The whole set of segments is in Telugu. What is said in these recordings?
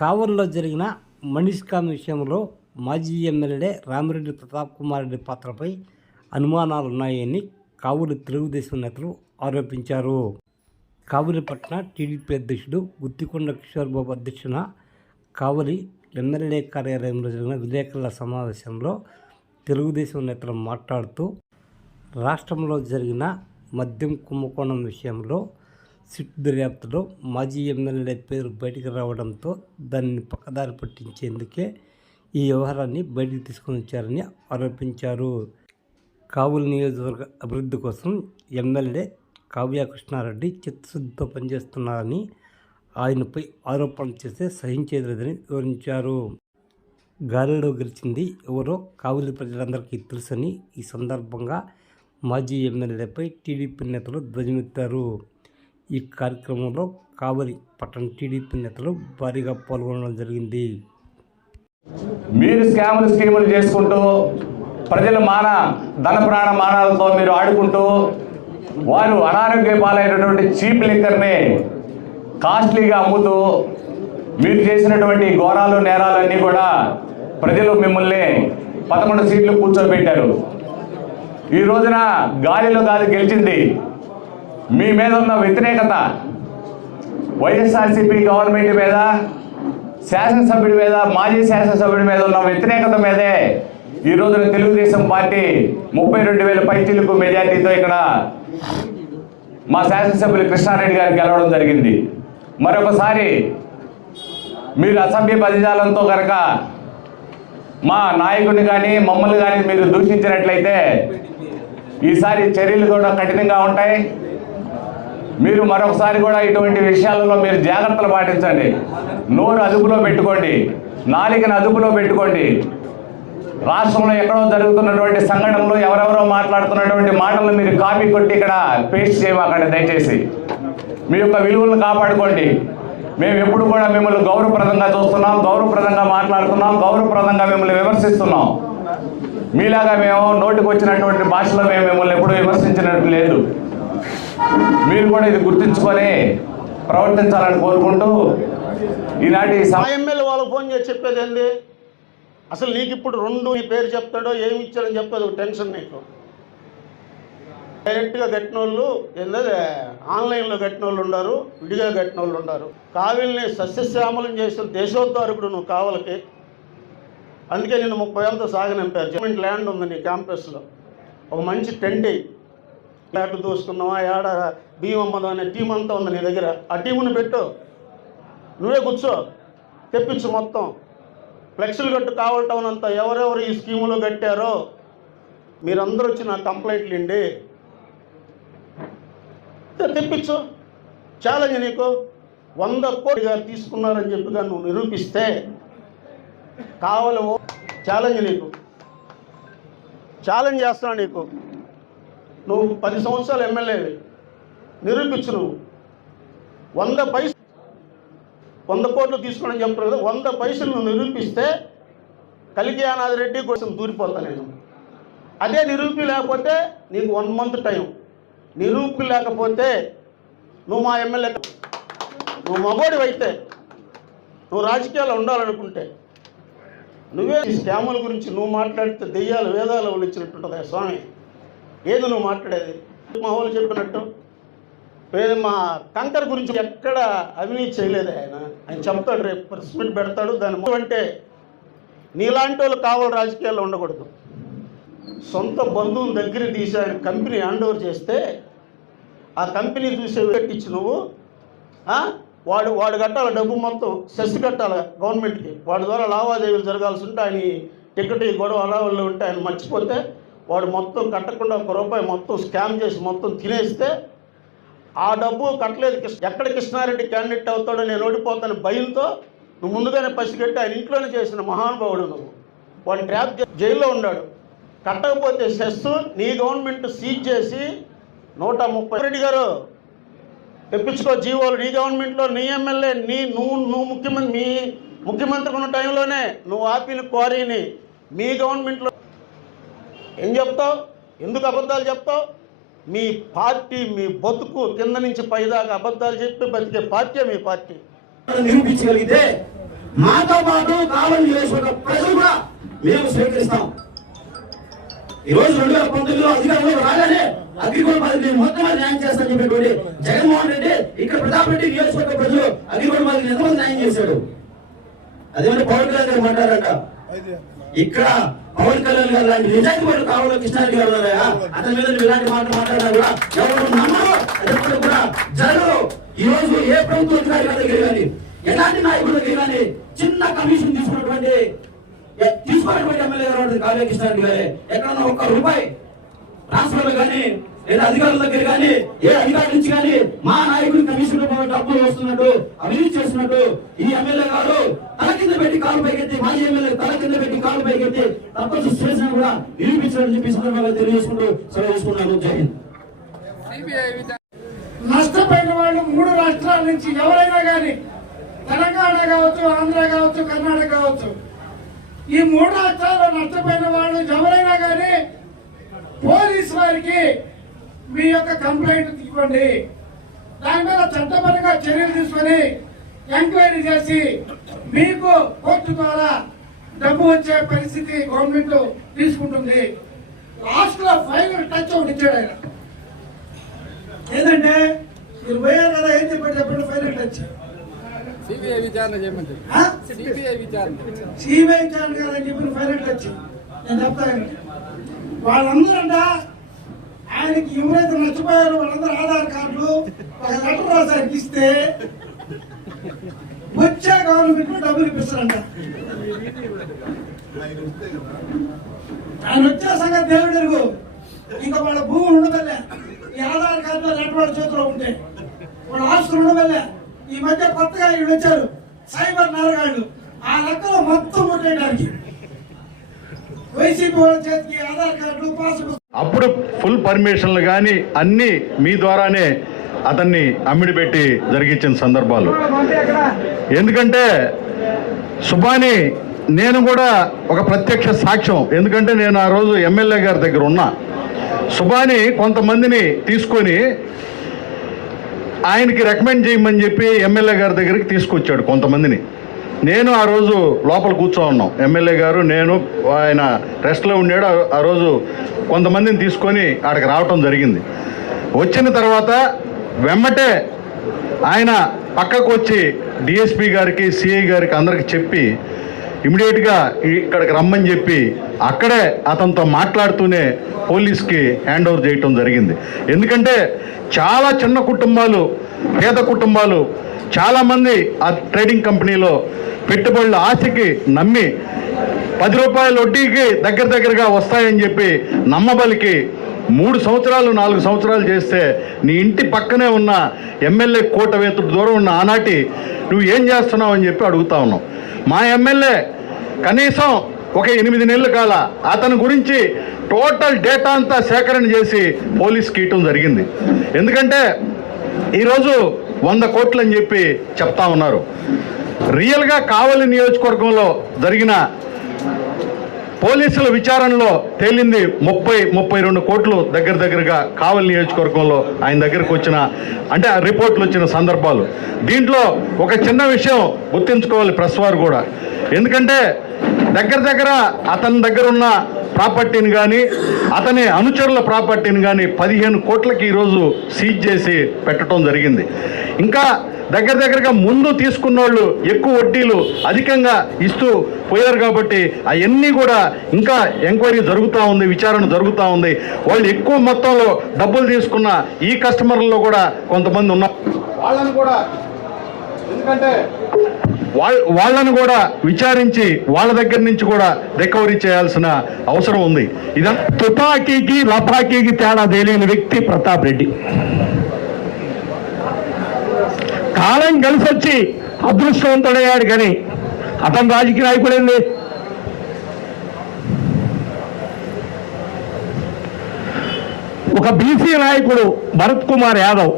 కావలిలో జరిగిన మనిష్కామ్ విషయంలో మాజీ ఎమ్మెల్యే రామిరెడ్డి ప్రతాప్ కుమార్ రెడ్డి పాత్రపై అనుమానాలున్నాయని కావులి తెలుగుదేశం నేతలు ఆరోపించారు. కావలి టీడీపీ అధ్యక్షుడు గుత్తికొండ కిషోర్ బాబు అధ్యక్షున కావలి ఎమ్మెల్యే కార్యాలయంలో జరిగిన విలేకరుల సమావేశంలో తెలుగుదేశం నేతలు మాట్లాడుతూ రాష్ట్రంలో జరిగిన మద్యం కుంభకోణం విషయంలో సిట్ దర్యాప్తులో మాజీ ఎమ్మెల్యే పేరు బయటికి రావడంతో దాన్ని పక్కదారి పట్టించేందుకే ఈ వ్యవహారాన్ని బయటికి తీసుకొని వచ్చారని ఆరోపించారు. కావుల నియోజకవర్గ అభివృద్ధి కోసం ఎమ్మెల్యే కావ్య కృష్ణారెడ్డి చిత్తశుద్ధితో పనిచేస్తున్నారని ఆయనపై ఆరోపణలు చేస్తే సహించేది లేదని వివరించారు. గాలిలో గెలిచింది ఎవరో కావులి ప్రజలందరికీ తెలుసని ఈ సందర్భంగా మాజీ ఎమ్మెల్యేపై టీడీపీ నేతలు ధ్వజమెత్తారు. ఈ కార్యక్రమంలో కావలి పట్టణ టీడీపీ నేతలు భారీగా పాల్గొనడం జరిగింది. మీరు స్కాములు స్కీములు చేసుకుంటూ ప్రజల మాన ధన ప్రాణ మానాలతో మీరు ఆడుకుంటూ వారు అనారోగ్య పాలైనటువంటి చీప్ లిక్కర్ని కాస్ట్లీగా అమ్ముతూ మీరు చేసినటువంటి ఘోరాలు నేరాలన్నీ కూడా ప్రజలు మిమ్మల్ని పదకొండు సీట్లు కూర్చోబెట్టారు. ఈ రోజున గాలిలో కాదు గెలిచింది. మీ మీద ఉన్న వ్యతిరేకత వైఎస్ఆర్సీపీ గవర్నమెంట్ మీద శాసనసభ్యుడి మీద మాజీ శాసనసభ్యుడి మీద ఉన్న వ్యతిరేకత మీదే ఈ రోజున తెలుగుదేశం పార్టీ ముప్పై రెండు వేల పైచీలకు మెజార్టీతో ఇక్కడ మా శాసనసభ్యులు కృష్ణారెడ్డి గారు గెలవడం జరిగింది. మరొకసారి మీరు అసభ్య పదజాలంతో కనుక మా నాయకుడిని కానీ మమ్మల్ని కానీ మీరు దూషించినట్లయితే ఈసారి చర్యలు కూడా కఠినంగా ఉంటాయి. మీరు మరొకసారి కూడా ఇటువంటి విషయాలలో మీరు జాగ్రత్తలు పాటించండి. నోరు అదుపులో పెట్టుకోండి. నాలికను అదుపులో పెట్టుకోండి. రాష్ట్రంలో ఎక్కడో జరుగుతున్నటువంటి సంఘటనలు ఎవరెవరో మాట్లాడుతున్నటువంటి మాటలను మీరు కాపీ కొట్టి ఇక్కడ పేస్ట్ చేయమాకండి దయచేసి. మీ యొక్క విలువలను కాపాడుకోండి. మేము ఎప్పుడు కూడా మిమ్మల్ని గౌరవప్రదంగా చూస్తున్నాం గౌరవప్రదంగా మాట్లాడుతున్నాం గౌరవప్రదంగా మిమ్మల్ని విమర్శిస్తున్నాం. మీలాగా మేము నోటికి వచ్చినటువంటి భాషలో మేము మిమ్మల్ని ఎప్పుడు విమర్శించినట్టు లేదు. మీరు కూడా ఇది గుర్తించుకొని ప్రవర్తించాలని కోరుకుంటూ ఈనాటి మా ఎమ్మెల్యే వాళ్ళకి ఫోన్ చేసి చెప్పేది ఏంది? అసలు నీకు ఇప్పుడు రెండు నీ పేరు చెప్తాడో ఏమి ఇచ్చాడని చెప్పేది ఒక టెన్షన్ నీకు. డైరెక్ట్గా కట్టిన వాళ్ళు ఏంటంటే ఆన్లైన్లో కట్టిన వాళ్ళు ఉన్నారు విడిగా కట్టిన వాళ్ళు ఉన్నారు కావిల్ని సస్యశ్యామలం చేసిన దేశోద్ధారకుడు నువ్వు కావలకి. అందుకే నేను ముప్పై ఏళ్ళతో సాగనింపారు. గవర్నమెంట్ ల్యాండ్ ఉంది నీ క్యాంపస్లో ఒక మంచి టెంట్ వేయి. దోసుకున్నావా ఏడ భీమమ్మదో అనే టీం అంతా ఉంది నీ దగ్గర. ఆ టీముని పెట్టు. నువ్వే కూర్చో. తెప్పించు మొత్తం. ఫ్లెక్సులు కట్టు కావటం అంతా ఎవరెవరు ఈ స్కీములో కట్టారో? మీరందరూ వచ్చి నా కంప్లైంట్లు ఇండి తెప్పించు. ఛాలెంజ్ నీకు. వంద కోటి గారు తీసుకున్నారని చెప్పిగా నువ్వు నిరూపిస్తే కావాలి ఛాలెంజ్ నీకు. ఛాలెంజ్ చేస్తున్నా నీకు. నువ్వు పది సంవత్సరాలు ఎమ్మెల్యేవి. నిరూపించు నువ్వు. వంద పైసలు వంద కోట్లు తీసుకోవడం చెప్తారు కదా వంద పైసలు నువ్వు నిరూపిస్తే కలికియానాథ్ రెడ్డి కోసం దూరిపోతా నేను. అదే నిరూపి లేకపోతే నీకు వన్ మంత్ టైం నిరూపి లేకపోతే నువ్వు మా ఎమ్మెల్యే నువ్వు మగోడి అయితే నువ్వు రాజకీయాల్లో ఉండాలనుకుంటే. నువ్వే ఈ స్కాముల గురించి నువ్వు మాట్లాడితే దెయ్యాలు వేదాలు వాళ్ళు ఇచ్చినట్టుంటుంది స్వామి. ఏది నువ్వు మాట్లాడేది. మా వాళ్ళు చెప్పినట్టు. మా కంకర్ గురించి ఎక్కడ అవినీతి చేయలేదు ఆయన. ఆయన చెప్తాడు రేపు ప్రెస్ మీట్ పెడతాడు దాని అంటే నీలాంటి వాళ్ళు కావాలి రాజకీయాల్లో ఉండకూడదు. సొంత బంధువుని దగ్గర తీసి ఆయన కంపెనీ హ్యాండ్ ఓవర్ చేస్తే ఆ కంపెనీ చూసే కట్టించి నువ్వు వాడు వాడు కట్టాలి డబ్బు మొత్తం సెస్ కట్టాలి గవర్నమెంట్కి. వాడి ద్వారా లావాదేవీలు జరగాల్సి ఉంటే ఆయన టికెట్ గొడవ అలా ఉంటే ఆయన మర్చిపోతే వాడు మొత్తం కట్టకుండా ఒక రూపాయి మొత్తం స్కామ్ చేసి మొత్తం తినేస్తే ఆ డబ్బు కట్టలేదు. ఎక్కడ కృష్ణారెడ్డి క్యాండిడేట్ అవుతాడో నేను ఓడిపోతాను భయంతో నువ్వు ముందుగానే పసిగట్టి ఆయన ఇంట్లోనే చేసిన మహానుభావుడు నువ్వు. వాడిని ట్రాప్ జైల్లో ఉన్నాడు. కట్టకపోతే సెస్ నీ గవర్నమెంట్ సీజ్ చేసి నూట ముప్పై రెడ్డి గారు తెప్పించుకో జీవోలు. నీ గవర్నమెంట్లో నీ ఎమ్మెల్యే నీ నువ్వు నువ్వు ముఖ్యమంత్రి మీ ముఖ్యమంత్రి ఉన్న టైంలోనే నువ్వు ఆపిన క్వారీని మీ గవర్నమెంట్లో ఏం చెప్తావు? ఎందుకు అబద్ధాలు చెప్తావు? మీ పార్టీ మీ బతుకు కింద నుంచి పైదాకా అబద్ధాలు చెప్పి బతికే పార్టీ మీ పార్టీ. నిరూపించగలిగితే మాతో పాటు కావాలి నియోజకవర్గ ప్రజలు కూడా మేము స్వీకరిస్తాం. ఈరోజు రెండు వేల పంతొమ్మిదిలో అధికారంలో రాగానే అగ్రిగోల్డ్ మాదిరి మొత్తం న్యాయం చేస్తానని చెప్పేటువంటి జగన్మోహన్ రెడ్డి ఇక్కడ ప్రతాప్ రెడ్డి నియోజకవర్గ ప్రజలు అగ్రిగోల్డ్ మాదిరి ఎంతమంది న్యాయం చేశాడు? అదేమంటే పవన్ కళ్యాణ్ గారు మాట్లాడారట. ఇక్కడ పవన్ కళ్యాణ్ గారు లాంటి నిజానికి మీరు కావాలి కృష్ణారెడ్డి గారు ఉన్నారా? అతని మీద ఇలాంటి మాటలు మాట్లాడినా కూడా ఎవరు నమ్మరు. అదే కూడా జరగరు ఈ రోజు ఏ ప్రభుత్వ అధికారి దగ్గర కానీ ఎలాంటి నాయకుల దగ్గర కానీ చిన్న కమిషన్ తీసుకున్నటువంటి తీసుకున్నటువంటి ఎమ్మెల్యే గారు ఉంటారు కావ్య కృష్ణారెడ్డి గారే. ఎక్కడన్నా ఒక్క రూపాయి రాష్ట్రంలో కానీ లేదా అధికారుల దగ్గర కానీ ఏ అధికారి నుంచి కానీ మా నాయకుడి కమిషన్ రూపంలో డబ్బులు వస్తున్నట్టు అవినీతి చేస్తున్నట్టు ఈ ఎమ్మెల్యే గారు తల కింద పెట్టి కాలు పైకెత్తి మాజీ ఎమ్మెల్యే తల కింద పెట్టి కాలు తప్పచ్చు చేసినా కూడా నిరూపించాలని చెప్పి సందర్భంగా తెలియజేసుకుంటూ సెలవు తీసుకున్నాను జై హింద్. నష్టపోయిన వాళ్ళు మూడు రాష్ట్రాల నుంచి ఎవరైనా కానీ తెలంగాణ కావచ్చు ఆంధ్ర కావచ్చు కర్ణాటక కావచ్చు ఈ మూడు రాష్ట్రాల్లో నష్టపోయిన వాళ్ళు ఎవరైనా కానీ పోలీస్ వారికి మీ యొక్క కంప్లైంట్ ఇవ్వండి. దాని మీద చట్టపరంగా చర్యలు తీసుకొని ఎంక్వైరీ చేసి మీకు కోర్టు ద్వారా డబ్బు వచ్చే పరిస్థితి గవర్నమెంట్ తీసుకుంటుంది. లాస్ట్లో ఫైనల్ టచ్ ఒకటి ఇచ్చాడు ఆయన. ఏంటంటే మీరు పోయారు కదా ఏం చెప్పాడు చెప్పండి ఫైనల్ టచ్ సిబిఐ విచారణ ఆ? సిబిఐ విచారణ. సిబిఐ ఛానల్ కాదని చెప్పిన ఫైనల్ టచ్ నేను చెప్తాను వాళ్ళందరంట ఆయనకి ఎవరైతే నచ్చిపోయారో వాళ్ళందరూ ఆధార్ కార్డులు ఒక లెటర్ రాసి ఇస్తే వచ్చే గవర్నమెంట్ డబ్బులు ఇప్పిస్తారంట. ఆయన వచ్చే సంగతి దేవుడు ఎరుగు ఇంకా వాళ్ళ భూములు ఉండదల్లే ఈ ఆధార్ కార్డులో లెటర్ చేతిలో ఉంటే వాళ్ళ ఆస్తులు ఉండదల్లే ఈ మధ్య కొత్తగా వీళ్ళు వచ్చారు. సైబర్ నరగాళ్ళు. ఆ లెక్కలో మొత్తం ఉండేయడానికి వైసీపీ వాళ్ళ చేతికి ఆధార్ కార్డులు పాస్బుక్. అప్పుడు ఫుల్ పర్మిషన్లు కానీ అన్నీ మీ ద్వారానే అతన్ని అమ్మిడి పెట్టి జరిగించిన సందర్భాలు. ఎందుకంటే సుబాని నేను కూడా ఒక ప్రత్యక్ష సాక్ష్యం. ఎందుకంటే నేను ఆ రోజు ఎమ్మెల్యే గారి దగ్గర ఉన్నా. సుబాని కొంతమందిని తీసుకొని ఆయనకి రికమెండ్ చేయమని చెప్పి ఎమ్మెల్యే గారి దగ్గరికి తీసుకొచ్చాడు కొంతమందిని. నేను ఆ రోజు లోపల కూర్చో ఉన్నాం. ఎమ్మెల్యే గారు నేను ఆయన రెస్ట్లో ఉండాడు. ఆ- రోజు కొంతమందిని తీసుకొని ఆడికి రావటం జరిగింది. వచ్చిన తర్వాత వెమ్మటే ఆయన పక్కకు వచ్చి డిఎస్పీ గారికి సిఐ గారికి అందరికి చెప్పి ఇమీడియట్గా ఇక్కడికి రమ్మని చెప్పి అక్కడే అతనితో మాట్లాడుతూనే పోలీస్కి హ్యాండ్ ఓవర్ చేయటం జరిగింది. ఎందుకంటే చాలా చిన్న కుటుంబాలు పేద కుటుంబాలు చాలామంది ఆ ట్రేడింగ్ కంపెనీలో పెట్టుబడుల ఆశకి నమ్మి పది రూపాయల వడ్డీకి దగ్గర దగ్గరగా వస్తాయని చెప్పి నమ్మబలికి మూడు సంవత్సరాలు నాలుగు సంవత్సరాలు చేస్తే నీ ఇంటి పక్కనే ఉన్న ఎమ్మెల్యే కోటవేతుడు దూరం ఉన్న ఆనాటి నువ్వు ఏం చేస్తున్నావు అని చెప్పి అడుగుతా ఉన్నావు. మా ఎమ్మెల్యే కనీసం ఒక ఎనిమిది నెలల కాల అతని గురించి టోటల్ డేటా అంతా సేకరణ చేసి పోలీస్కి ఇవ్వటం జరిగింది. ఎందుకంటే ఈరోజు వంద కోట్లు అని చెప్పి చెప్తా ఉన్నారు. రియల్గా కావలి నియోజకవర్గంలో జరిగిన పోలీసుల విచారణలో తేలింది ముప్పై ముప్పై రెండు కోట్లు దగ్గర దగ్గరగా కావలి నియోజకవర్గంలో ఆయన దగ్గరకు వచ్చిన అంటే ఆ రిపోర్ట్లు వచ్చిన సందర్భాలు. దీంట్లో ఒక చిన్న విషయం గుర్తుంచుకోవాలి ప్రెస్ వారు కూడా. ఎందుకంటే దగ్గర దగ్గర అతని దగ్గర ఉన్న ప్రాపర్టీని కానీ అతని అనుచరుల ప్రాపర్టీని కానీ పదిహేను కోట్లకి ఈరోజు సీజ్ చేసి పెట్టడం జరిగింది. ఇంకా దగ్గర దగ్గరగా ముందు తీసుకున్న వాళ్ళు ఎక్కువ వడ్డీలు అధికంగా ఇస్తూ పోయారు కాబట్టి అవన్నీ కూడా ఇంకా ఎంక్వైరీ జరుగుతూ ఉంది విచారణ జరుగుతూ ఉంది. వాళ్ళు ఎక్కువ మొత్తంలో డబ్బులు తీసుకున్న ఈ కస్టమర్లలో కూడా కొంతమంది ఉన్నారు. వాళ్ళని కూడా ఎందుకంటే వాళ్ళ వాళ్ళను కూడా విచారించి వాళ్ళ దగ్గర నుంచి కూడా రికవరీ చేయాల్సిన అవసరం ఉంది. ఇదంతా తుపాకీకి లపాకీకి తేడా తెలియని వ్యక్తి ప్రతాప్ రెడ్డి. కాలం కలిసి వచ్చి అదృష్టవంతుడయ్యాడు కానీ అతను రాజకీయ నాయకుడు ఏంది? ఒక బీసీ నాయకుడు భరత్ కుమార్ యాదవ్.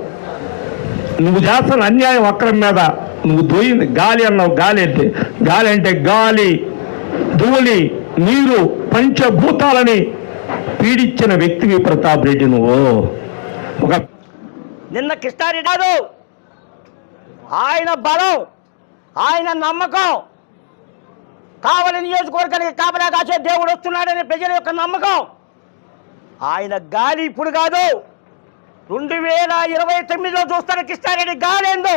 నువ్వు చేస్తున్న అన్యాయం అక్రమం మీద నువ్వు దోయింది గాలి అన్నావు గాలి అంటే గాలి అంటే గాలి ధూళి నీరు పంచభూతాలని పీడించిన వ్యక్తివి ప్రతాప్ రెడ్డి నువ్వు. ఒక నిన్న కృష్ణారెడ్డి ఆయన బలం ఆయన నమ్మకం. కావలి నియోజకవర్గానికి కాపలా కాసే దేవుడు వస్తున్నాడనే ప్రజల యొక్క నమ్మకం. ఆయన గాలి ఇప్పుడు కాదు. రెండు వేల ఇరవై తొమ్మిదిలో చూస్తాడు కృష్ణారెడ్డి గాలి ఏందో?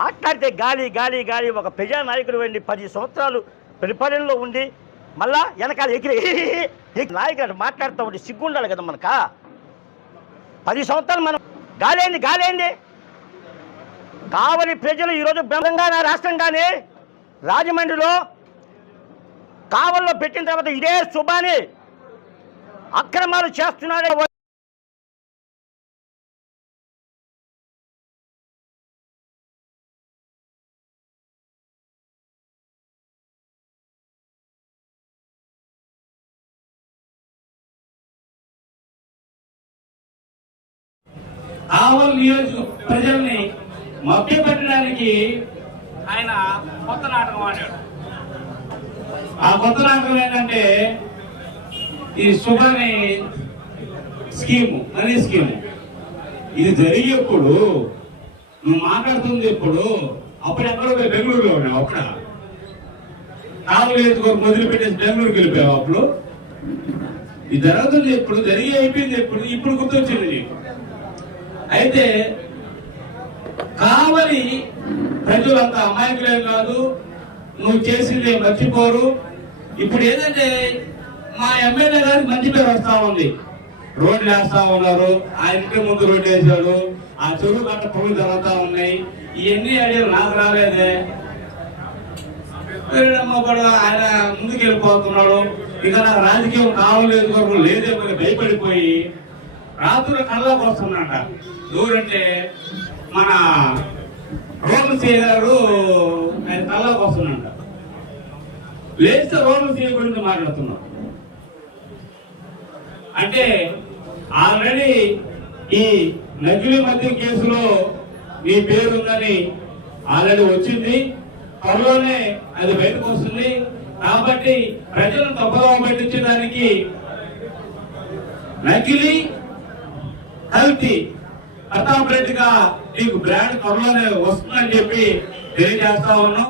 మాట్లాడితే గాలి గాలి గాలి. ఒక ప్రజా నాయకుడు వెళ్ళి పది సంవత్సరాలు పరిపాలనలో ఉండి మళ్ళా వెనకాల ఎగిరి నాయకుడు మాట్లాడుతూ ఉండి సిగ్గుండాలి కదా మనక? పది సంవత్సరాలు మనం గాలేంది గాలేంది కావలి ప్రజలు ఈరోజు తెలంగాణ రాష్ట్రంగానే రాజమండ్రిలో కావల్లో పెట్టిన తర్వాత ఇదే శుభాని అక్రమాలు చేస్తున్నాడే ఆవల్ నియోజక ప్రజల్ని మభ్యపెట్టడానికి ఆయన కొత్త నాటకం ఆడాడు. ఆ కొత్త నాటకం ఏంటంటే ఈ సుభని స్కీము మనీ స్కీము. ఇది జరిగేప్పుడు నువ్వు మాట్లాడుతుంది ఎప్పుడు అప్పుడు ఎక్కడో పోయి బెంగళూరులో ఉన్నావు అప్పుడు? కాలు వేసుకో మొదలుపెట్టేసి బెంగళూరుకి వెళ్ళిపోయావు అప్పుడు? ఇది జరుగుతుంది ఎప్పుడు జరిగి అయిపోయింది ఎప్పుడు ఇప్పుడు గుర్తొచ్చింది నీకు. అయితే కావలి ప్రజలంత అమాయకులేం కాదు. నువ్వు చేసింది మర్చిపోరు. ఇప్పుడు ఏంటంటే మా ఎమ్మెల్యే గారికి మంచి పేరు వస్తా ఉంది. రోడ్లు వేస్తా ఉన్నారు. ఆ ఇంటి ముందు రోడ్డు వేశాడు. ఆ చెరువు కట్ట పనులు జరుగుతా ఉన్నాయి ఇవన్నీ ఐడియాలు నాకు రాలేదే. వీరమ్మ కూడా ఆయన ముందుకు వెళ్ళిపోతున్నాడు ఇక నాకు రాజకీయం కావలేదు కొరకు లేదేమో అని భయపడిపోయి రాత్రులు కళ్ళకు వస్తుందంట. ఎవరంటే మన రోడ్లు సీఏ ఆయన కళ్ళకు వస్తుందంట. లేస్తే రోడ్లు సీఏ గురించి అంటే ఆల్రెడీ ఈ నకిలీ మద్యం కేసులో మీ పేరు ఉందని ఆల్రెడీ వచ్చింది. త్వరలోనే అది బయటకు వస్తుంది. కాబట్టి ప్రజలను తప్పుదోవ పెట్టించడానికి నకిలీ కల్తీ ప్రతాప్ రెడ్డిగా నీకు బ్రాండ్ త్వరలోనే వస్తుందని చెప్పి తెలియజేస్తా ఉన్నాం.